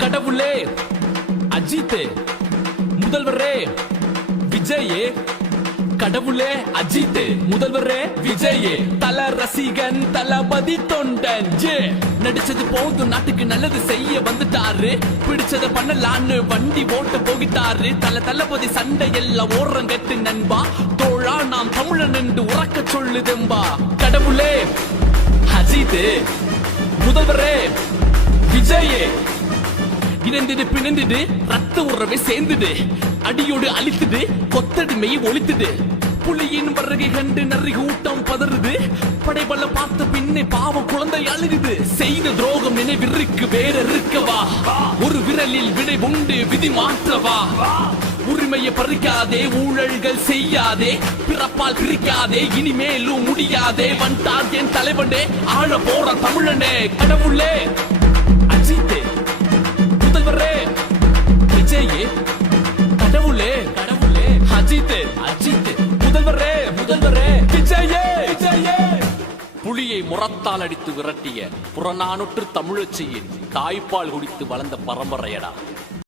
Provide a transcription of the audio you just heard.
கடவுளே அஜித், முதல்வரே விஜயே, கடவுளே அஜித், முதல்வரே விஜயே, தல ரசிகன் தளபதி தொண்டன் நடிச்சது போதும், நாட்டுக்கு நல்லது செய்ய வந்துட்டாரு, பிடிச்சத பண்ணலான்னு வண்டி ஓட்ட போகிட்டாரு, தளபதி சண்டை எல்லாம் ஓரம் கட்டு நண்பா, தோழா நாம் தமிழன் என்று உறக்க சொல்லுதெம்பா. கடவுளே அஜித், முதல்வரே விஜயே, இணைந்திடு பிணைந்திடு ரத்த உறவை சேர்ந்துடு, அடியோடு அழித்துடு கொத்தடிமையை ஒழித்துடு, புலியின் வருகை கண்டு நரி கூட்டம் பதறுது, படைபல பார்த்த பின்னே பாவம் குழந்தை அழுகுது, செய்த துரோகம் நினைவிற்கு வேற இருக்கவா, ஒரு விரலில் விடை உண்டு விதி மாற்றவா, உரிமையை பறிக்காதே ஊழல்கள் செய்யாதே, பிறப்பால் பிரிக்காதே இனிமேலும் முடியாதே, வந்தார் என் தலைவனே ஆழ போற தமிழனே. கடவுளே அஜித், முதல்வரே விஜயே, கடவுளே கடவுளே அஜித் அஜித், முதல்வரே முதல்வரே விஜயே விஜயே. புலியை முரத்தால் அடித்து விரட்டிய புறநானூற்று தமிழச்சியின் தாய்ப்பால் குடித்து வளர்ந்த பரம்பரையடா.